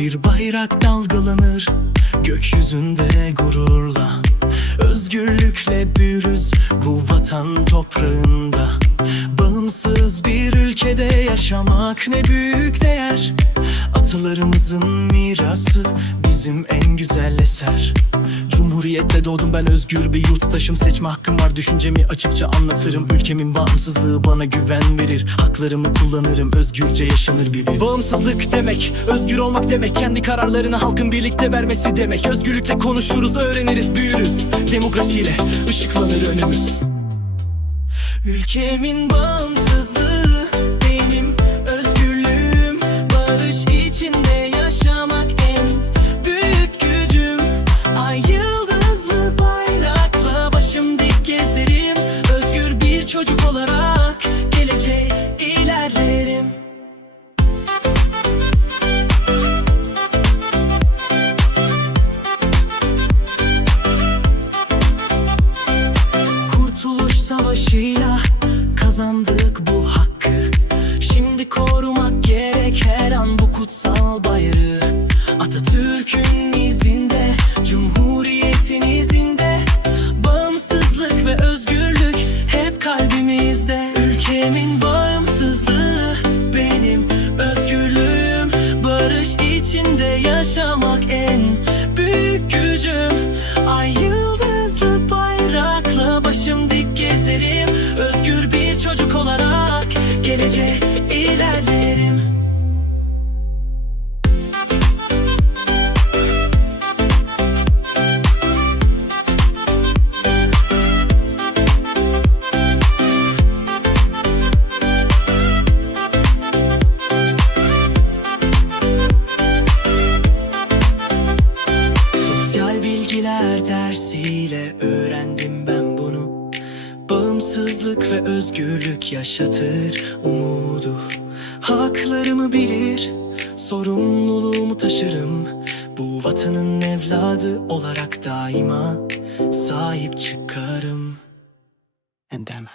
Bir bayrak dalgalanır. Gökyüzünde gururla Özgürlükle büyürüz bu vatan toprağında Bağımsız bir ülkede yaşamak ne büyük değer. Atalarımızın mirası bizim en güzel eser. Cumhuriyette doğdum ben özgür bir yurttaşım. Seçme hakkım var düşüncemi açıkça anlatırım. Ülkemin bağımsızlığı bana güven verir. Haklarımı kullanırım özgürce yaşanır bir bir. Bağımsızlık demek özgür olmak demek. Kendi kararlarını halkın birlikte vermesi demek. Özgürlükle konuşuruz öğreniriz büyürüz. Demokrasiyle ışıklanır önümüz Ülkemin bağımsızlığı kazandık bu hakkı. Şimdi korumak gerek her an bu kutsal bayrağı Atatürk'ün izinde, Cumhuriyet'in izinde. Bağımsızlık ve özgürlük hep kalbimizde. Ülkemin bağımsızlığı benim özgürlüğüm. Barış içinde yaşamak geleceğe ilerlerim. Sosyal bilgiler dersiyle öğrendim ben Bağımsızlık ve özgürlük yaşatır umudu. Haklarımı bilir, sorumluluğumu taşırım. Bu vatanın evladı olarak daima sahip çıkarım. Endem